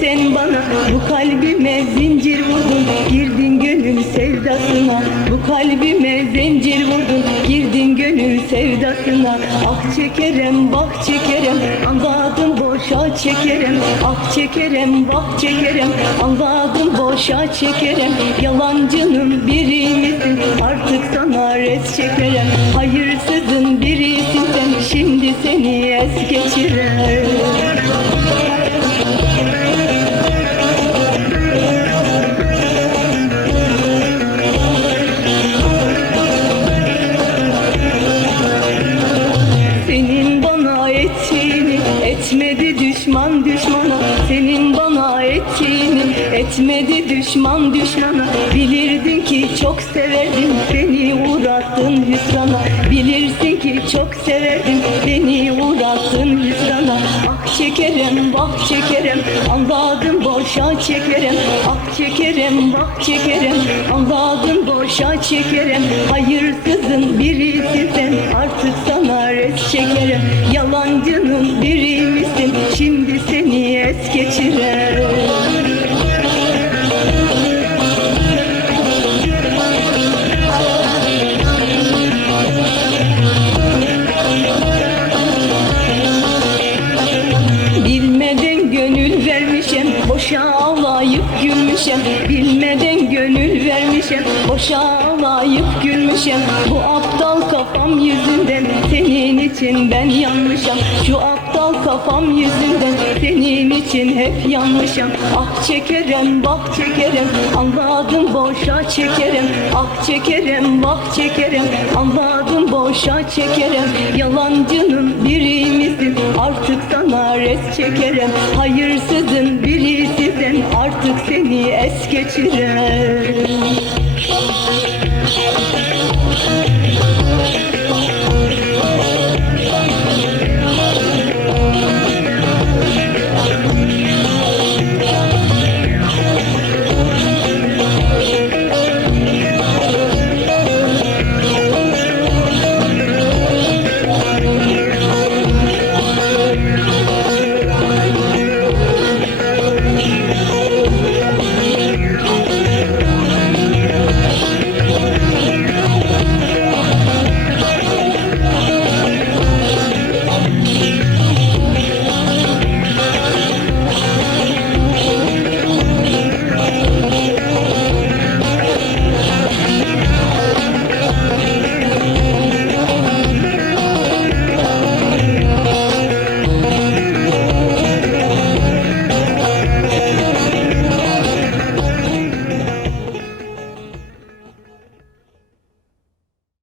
sen bana Bu kalbime zincir vurdun. Girdin gönül sevdasına Bu kalbime zincir vurdun. Girdin gönül sevdasına Ah çekerem bak çekerem. Anladım boşa çekerem Ah çekerem bak çekerem. Anladım boşa çekerem Yalancının biri Artık sana res çekerem. Hayırsızın birisin sen Şimdi seni es geçirem ettiğini etmedi düşman düşmana Bilirdin ki çok severdim beni uğrattın hüsrana. Bilirsin ki çok severdim beni uğrattın hüsrana. Ah çekerem bak çekerem anladım boşa çekerem Ah çekerem bak çekerem anladım boşa çekerem Hayırsızın birisin sen artık sana res çekerem Yalancının biri misin şimdi seni es geçirem Bilmeden gönül vermişem Boşa ağlayıp gülmüşem Bilmeden gönül vermişem Boşa ağlayıp gülmüşem Bu aptal kafam yüzünden Senin için ben yanmışam Şu aptal kafam yüzünden için hep yanmışam Ah çekerem bak çekerem Anladım boşa çekerem Ah çekerem bak çekerem Anladım boşa çekerem Yalancının biri misin Artık sana res çekerem Hayırsızın birisi sen Artık seni es geçirem